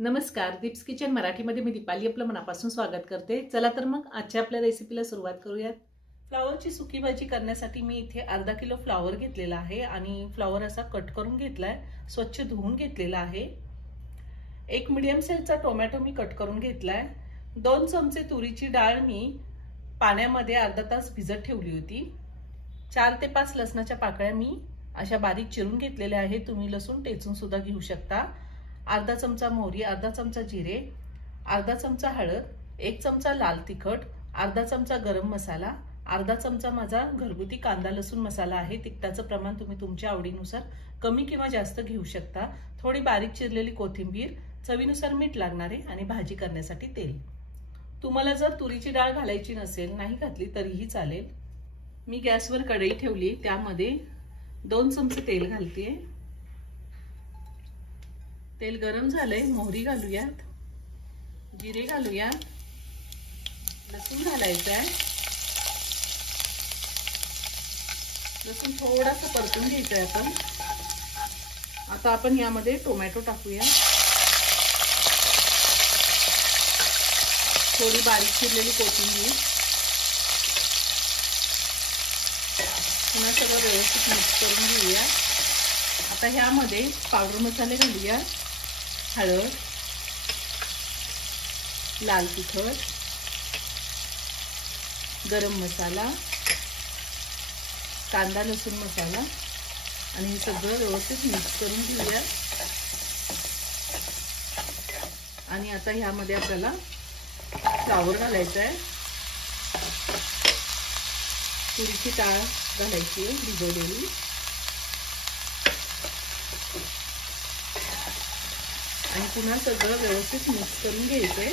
नमस्कार, दीप्स किचन मराठीमध्ये मी दीपाली आपलं मनापासून स्वागत करते। चला तर मग आजच्या आपल्या रेसिपीला सुरुवात करूयात। फ्लावरची सुकी भाजी करण्यासाठी मी इथे अर्धा किलो फ्लावर घेतलेला आहे आणि फ्लावर असा कट करून घेतलाय, स्वच्छ धुवून घेतलेला आहे। एक मीडियम साईजचा टोमॅटो मी कट करून घेतलाय। 2 चमचे तुरीची डाळ मी पाण्यामध्ये अर्धा तास भिजत ठेवली होती। 4 ते 5 लसणाच्या पाकळ्या मी अशा बारीक चिरून घेतलेल्या आहेत। तुम्ही लसूण टेचून सुद्धा घेऊ शकता। अर्धा चमचा मोहरी, अर्धा चमचा जिरे, अर्धा चमचा हळद, 1 चमचा लाल तिखट, अर्धा चमचा गरम मसाला, अर्धा चमचा माझा घरगुती कांदा लसूण मसाला आहे। तिखटाचं प्रमाण तुम्ही तुमच्या आवडीनुसार कमी किंवा जास्त घेऊ शकता। थोडी बारीक चिरलेली कोथिंबीर, चवीनुसार मीठ लागणार आहे आणि भाजी करण्यासाठी तेल। तुम्हाला जर तुरीची डाळ घालायची नसेल, नाही घातली तरीही चालेल। मी गॅसवर कढई ठेवली, त्यामध्ये 2 चमचे तेल घालते। तेल गरम झालंय, मोहरी घालूयात, जिरे घालूयात, लसूण घालायचा आहे। लसूण थोडासा परतून घ्यायचा आहे आपण। आता आपण यामध्ये टोमॅटो टाकूया, थोडी बारीक चिरलेली कोथिंबीर, पुन्हा सगळं व्यवस्थित मिक्स करून घेऊया। आता ह्यामध्ये पावडर मसाले घालूया, हळद, लाल तिखट, गरम मसाला, कांदा लसूण मसाला आणि हे सगळं व्यवस्थित मिक्स करून घेऊया। आणि आता ह्यामध्ये आपल्याला फ्लावर घालायचं आहे, तुरीची डाळ घालायची आहे भिजवलेली, आणि पुन्हा सगळं व्यवस्थित मिक्स करून घ्यायचंय।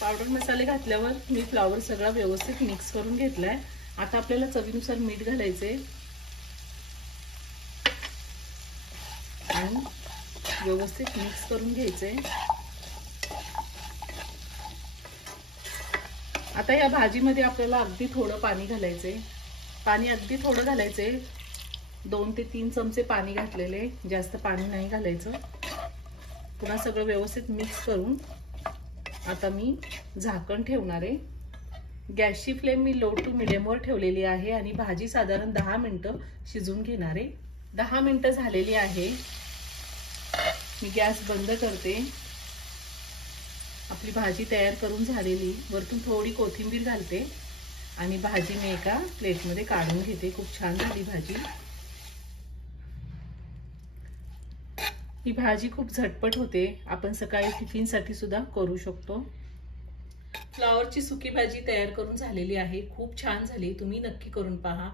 पावडर मसाले घातल्यावर मी फ्लावर सगळा व्यवस्थित मिक्स करून घेतलाय। आता आपल्याला चवीनुसार मीठ घालायचंय आणि व्यवस्थित मिक्स करून घ्यायचंय। आता या भाजीमध्ये आपल्याला अगदी थोडं पाणी घालायचंय, पाणी अगदी थोडं घालायचंय। 2 ते 3 चमचे पाणी घातलेले, जास्त पाणी नाही घालायचं। पुन्हा सगळं व्यवस्थित मिक्स करून आता मी झाकण ठेवणार आहे। गॅसची फ्लेम मी लो टू मीडियम वर ठेवलेली आहे आणि भाजी साधारण 10 मिनिटं शिजून घेणार आहे। 10 मिनिटं झालेली आहे, मी गॅस बंद करते। आपली भाजी तयार करून झालेली, वरतून थोडी कोथिंबीर घालते आणि भाजी मी एका प्लेटमध्ये काढून घेते। खूप छान झाली भाजी। ही भाजी खूप झटपट होते, आपण सकाळी टिफिनसाठी सुद्धा करू शकतो। फ्लावरची सुकी भाजी तयार करून झालेली आहे, खूप छान झाली, तुम्ही नक्की करून पहा।